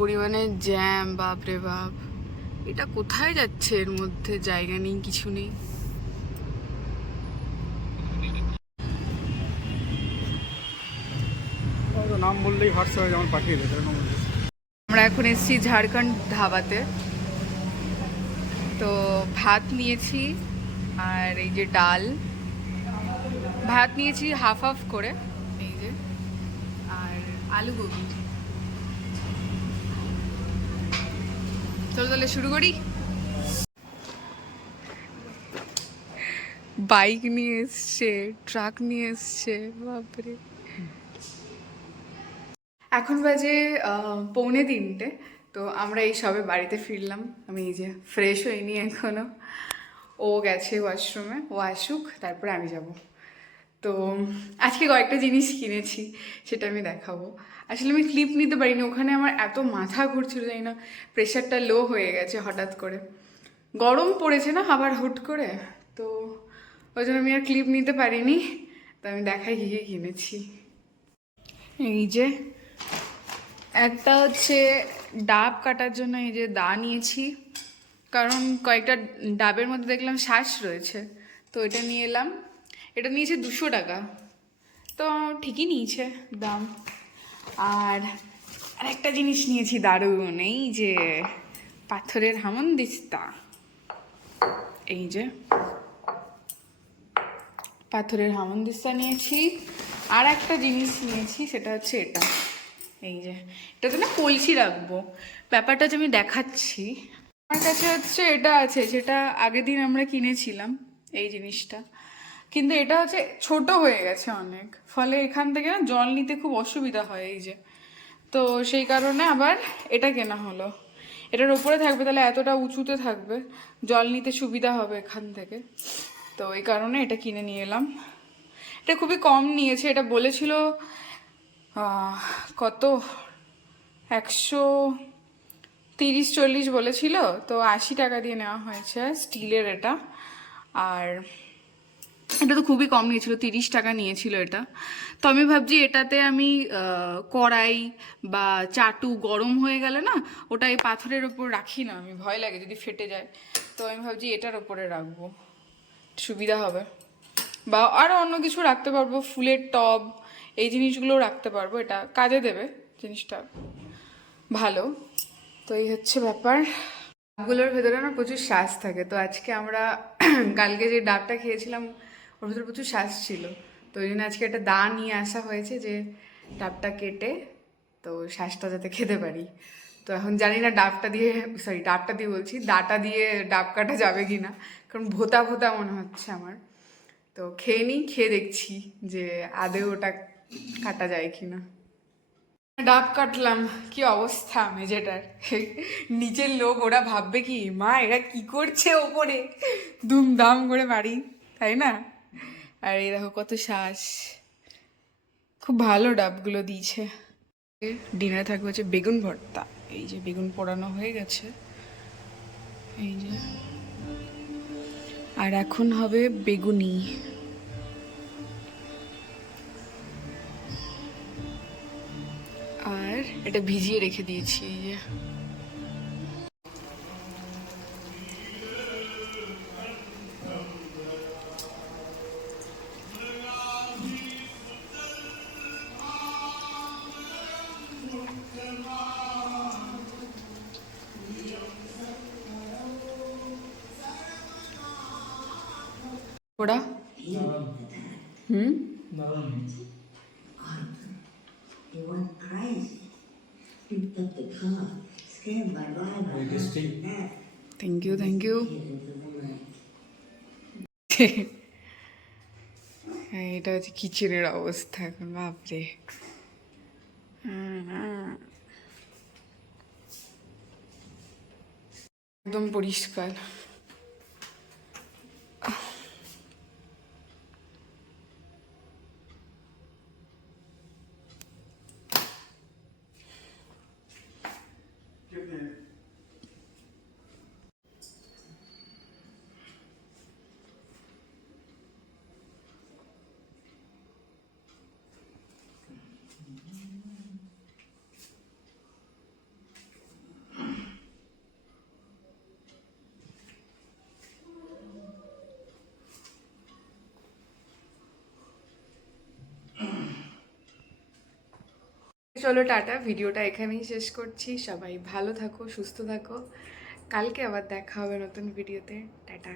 পরিমাণে জ্যাম, বাপরে বাপ। এটা কোথায় যাচ্ছে? এর মধ্যে জায়গা নেই, কিছু নেই। নাম বললেই হোয়াটসঅ্যাপে যেমন পাঠিয়ে দেবে। আমরা এখন এসেছি ঝাড়খণ্ড ধাবাতে। তো ভাত নিয়েছি, আর এই যে ডাল, ভাত নিয়েছি হাফ হাফ করে, এই যে, আর আলু গোবি। চলো তাহলে শুরু করি। বাইক নিয়ে এসছে, ট্রাক নিয়ে এসছে, বাপরে। এখন বাজে 2:45। তো আমরা এই সবে বাড়িতে ফিরলাম। আমি এই যে ফ্রেশ হইনি এখনো। ও গেছে ওয়াশরুমে, ও আসুক তারপরে আমি যাব। তো আজকে কয়েকটা জিনিস কিনেছি, সেটা আমি দেখাবো। আসলে আমি ক্লিপ নিতে পারিনি, ওখানে আমার এত মাথা ঘুরছিল, জানি না প্রেশারটা লো হয়ে গেছে হঠাৎ করে। গরম পড়েছে না আবার হুট করে, তো ওই জন্য আমি আর ক্লিপ নিতে পারিনি। তো আমি দেখাই কী কী কিনেছি। এই যে একটা হচ্ছে ডাব কাটার জন্য এই যে দা নিয়েছি, কারণ কয়েকটা ডাবের মধ্যে দেখলাম শ্বাস রয়েছে, তো এটা নিয়ে এলাম। এটা নিয়েছে 200 টাকা, তো ঠিকই নিয়েছে দাম। আর আরেকটা জিনিস নিয়েছি দারুণ, এই যে পাথরের হামনদিস্তা। এই যে পাথরের হামনদিস্তা নিয়েছি। আর একটা জিনিস নিয়েছি, সেটা হচ্ছে এটা। এই যে এটাতে না কলসি রাখবো। ব্যাপারটা যে আমি দেখাচ্ছি, আমার কাছে হচ্ছে এটা আছে, যেটা আগের দিন আমরা কিনেছিলাম এই জিনিসটা, কিন্তু এটা হচ্ছে ছোট হয়ে গেছে অনেক, ফলে এখান থেকে না জল নিতে খুব অসুবিধা হয়। এই যে, তো সেই কারণে আবার এটা কেনা হলো। এটার উপরে থাকবে, তাহলে এতটা উঁচুতে থাকবে, জল নিতে সুবিধা হবে এখান থেকে। তো এই কারণে এটা কিনে নিয়ে এলাম। এটা খুবই কম নিয়েছে, এটা বলেছিল কত 130-140 বলেছিল, তো 80 টাকা দিয়ে নেওয়া হয়েছে। স্টিলের এটা, আর এটা তো খুবই কম নিয়েছিল, 30 টাকা নিয়েছিল এটা। তো আমি ভাবছি এটাতে আমি কড়াই বা চাটু গরম হয়ে গেলে না, ওটা এই পাথরের ওপর রাখি না, আমি ভয় লাগে যদি ফেটে যায়। তো আমি ভাবছি এটার ওপরে রাখবো, সুবিধা হবে। বা আরও অন্য কিছু রাখতে পারবো, ফুলের টব, এই জিনিসগুলোও রাখতে পারবো, এটা কাজে দেবে জিনিসটা, ভালো। তো এই হচ্ছে ব্যাপার। ডাবগুলোর ভেতরে না প্রচুর শ্বাস থাকে, তো আজকে আমরা কালকে যে ডাবটা খেয়েছিলাম ওর ভেতরে প্রচুর শ্বাস ছিল, তো ওই জন্য আজকে একটা দা নিয়ে আসা হয়েছে, যে ডাবটা কেটে তো শ্বাসটা যাতে খেতে পারি। তো এখন জানি না ডাবটা দিয়ে, সরি ডাবটা দিয়ে বলছি, দাটা দিয়ে ডাব কাটা যাবে কি না, কারণ ভোতা ভোতা মনে হচ্ছে আমার। তো খেয়ে নিই, খেয়ে দেখছি যে আদৌ ওটা কাটা যায় কি না। ডাব কাটলাম, কি অবস্থা মেঝেটার। নিচের লোক ওরা ভাববে কি, মা এরা কি করছে ওপরে, দুমদাম করে বাড়ি, তাই না? আর এই দেখো কত শ্বাস। খুব ভালো ডাবগুলো দিয়েছে। ডিনারে থাকবে হচ্ছে বেগুন ভর্তা। এই যে বেগুন পোড়ানো হয়ে গেছে, এই যে। আর এখন হবে বেগুনি। আর এটা ভিজিয়ে রেখে দিয়েছি, এই যে। ওরা হুম He went crazy. Picked up the car, scared my driver. Thank you, thank you. হ্যাঁ, এটা হচ্ছে কিচেনের অবস্থা এখন, বাপরে। একদম পরিষ্কার। চলো টাটা, ভিডিওটা এখানেই শেষ করছি। সবাই ভালো থাকো, সুস্থ থাকো। কালকে আবার দেখা হবে নতুন ভিডিওতে। টাটা।